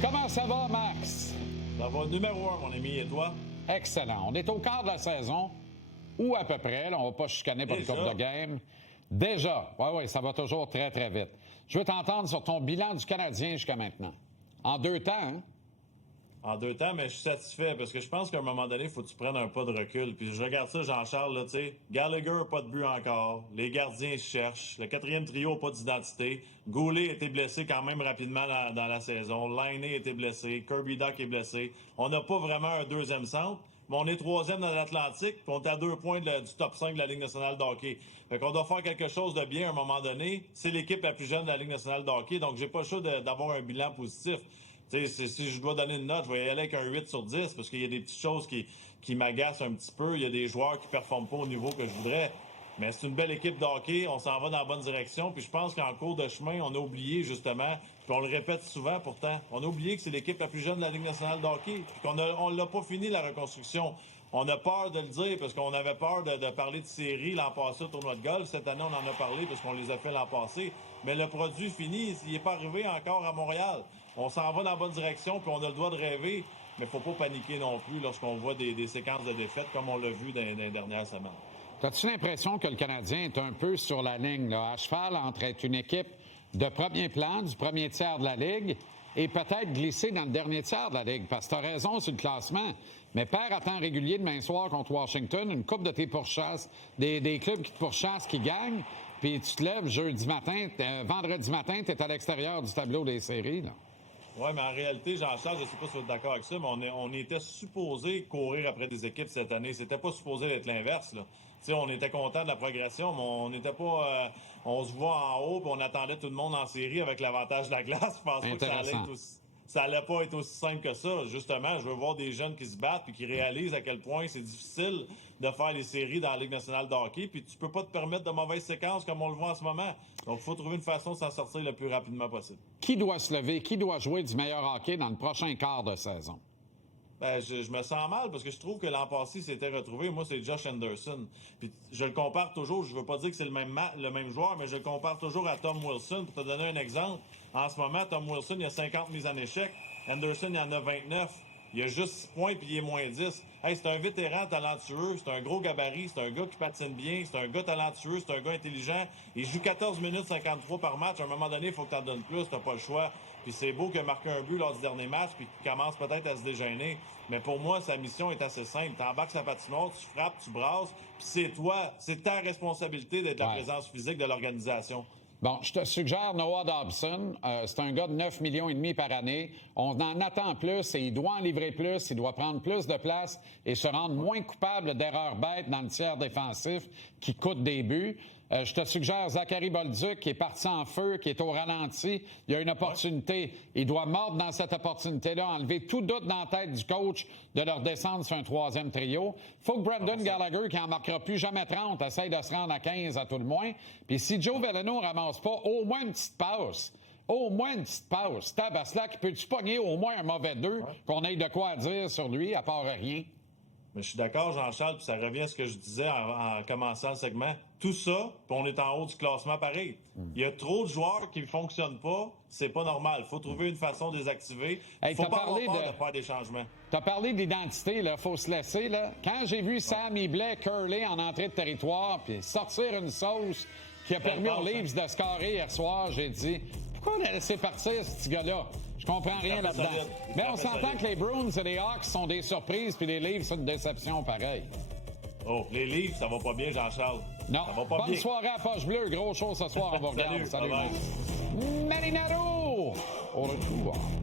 Comment ça va, Max? Ça va numéro 1, mon ami, et toi? Excellent. On est au quart de la saison, ou à peu près. Là, on va pas chicaner pour une coupe de game. Déjà. Oui, ça va toujours très, très vite. Je veux t'entendre sur ton bilan du Canadien jusqu'à maintenant. En 2 temps, hein? En 2 temps, mais je suis satisfait parce que je pense qu'à un moment donné, il faut que tu prennes un pas de recul. Puis je regarde ça, Jean-Charles, là, tu sais. Gallagher, pas de but encore. Les gardiens se cherchent. Le 4e trio, pas d'identité. Goulet a été blessé quand même rapidement dans la saison. Laine a été blessé. Kirby Dach est blessé. On n'a pas vraiment un 2e centre. Mais on est 3e dans l'Atlantique, puis on est à 2 points du top 5 de la Ligue nationale de hockey. Fait qu'on doit faire quelque chose de bien à un moment donné. C'est l'équipe la plus jeune de la Ligue nationale de hockey, donc j'ai pas le choix d'avoir un bilan positif. Si je dois donner une note, je vais y aller avec un 8 sur 10 parce qu'il y a des petites choses qui m'agacent un petit peu. Il y a des joueurs qui performent pas au niveau que je voudrais. Mais c'est une belle équipe de hockey. On s'en va dans la bonne direction. Puis je pense qu'en cours de chemin, on a oublié justement, puis on le répète souvent pourtant, on a oublié que c'est l'équipe la plus jeune de la Ligue nationale de hockey. Puis on l'a pas fini la reconstruction. On a peur de le dire parce qu'on avait peur de parler de séries l'an passé au tournoi de golf. Cette année, on en a parlé parce qu'on les a fait l'an passé. Mais le produit fini, il n'est pas arrivé encore à Montréal. On s'en va dans la bonne direction, puis on a le droit de rêver. Mais faut pas paniquer non plus lorsqu'on voit des séquences de défaites comme on l'a vu dans les dernières semaines. As-tu l'impression que le Canadien est un peu sur la ligne, là, à cheval entre être une équipe de premier plan, du premier tiers de la Ligue, et peut-être glisser dans le dernier tiers de la Ligue? Parce que tu as raison sur le classement, mais perd à temps régulier demain soir contre Washington, une coupe de tes pourchasses, des clubs qui te pourchassent, qui gagnent, puis tu te lèves vendredi matin, tu es à l'extérieur du tableau des séries, là. Oui, mais en réalité, Jean-Charles, je ne sais pas si vous êtes d'accord avec ça, mais on était supposé courir après des équipes cette année. C'était pas supposé d'être l'inverse, là. Tu sais, on était content de la progression, mais on n'était pas... on se voit en haut, puis on attendait tout le monde en série avec l'avantage de la glace. Je pense pas que ça allait pas être aussi simple que ça. Justement, je veux voir des jeunes qui se battent puis qui réalisent à quel point c'est difficile de faire les séries dans la Ligue nationale de hockey. Puis tu peux pas te permettre de mauvaises séquences comme on le voit en ce moment. Donc, il faut trouver une façon de s'en sortir le plus rapidement possible. Qui doit se lever? Qui doit jouer du meilleur hockey dans le prochain quart de saison? Ben, je me sens mal parce que je trouve que l'an passé, s'était retrouvé. Moi, c'est Josh Anderson. Puis je le compare toujours. Je veux pas dire que c'est le même joueur, mais je le compare toujours à Tom Wilson. Pour te donner un exemple, en ce moment, Tom Wilson, il a 50 mises en échec. Anderson, il en a 29. Il a juste 6 points puis il est moins 10. Hey, c'est un vétéran talentueux, c'est un gros gabarit, c'est un gars qui patine bien, c'est un gars talentueux, c'est un gars intelligent. Il joue 14 minutes 53 par match. À un moment donné, il faut que t'en donnes plus, t'as pas le choix. Puis c'est beau qu'il ait marqué un but lors du dernier match puis qu'il commence peut-être à se déjeuner. Mais pour moi, sa mission est assez simple. T'embarques sa patinoire, tu frappes, tu brasses, puis c'est toi, c'est ta responsabilité d'être la présence physique de l'organisation. Bon, je te suggère Noah Dobson. C'est un gars de 9,5 millions par année. On en attend plus et il doit en livrer plus. Il doit prendre plus de place et se rendre moins coupable d'erreurs bêtes dans le tiers défensif qui coûte des buts. Je te suggère Zachary Bolduc qui est parti en feu, qui est au ralenti. Il y a une opportunité. Il doit mordre dans cette opportunité-là, enlever tout doute dans la tête du coach de leur descendre sur un 3e trio. Faut que Brendan Gallagher, qui en marquera plus jamais 30, essaye de se rendre à 15 à tout le moins. Puis si Joe Veleno ramasse pas au moins une petite passe, Tabaslac, peux-tu pogner au moins un mauvais 2 qu'on ait de quoi dire sur lui, à part rien? Mais je suis d'accord, Jean-Charles, puis ça revient à ce que je disais en commençant le segment. Tout ça, puis on est en haut du classement pareil. Il y a trop de joueurs qui ne fonctionnent pas, c'est pas normal. Il faut trouver une façon de les activer. Il faut pas avoir peur de faire des changements. Tu as parlé d'identité, il faut se laisser. Là. Quand j'ai vu Sam Blais curler en entrée de territoire puis sortir une sauce qui a permis aux Leafs de scorer hier soir, j'ai dit pourquoi on a laissé partir ce petit gars-là? Je comprends rien là-dedans. Mais on s'entend que les Bruins et les Hawks sont des surprises puis les Leafs, c'est une déception pareille. Oh, les Leafs, ça va pas bien, Jean-Charles. Non. Ça va pas Bonne bien. soirée à Poche Bleue. Gros show ce soir, on va regarder. Salut. Marinaro! Au retour.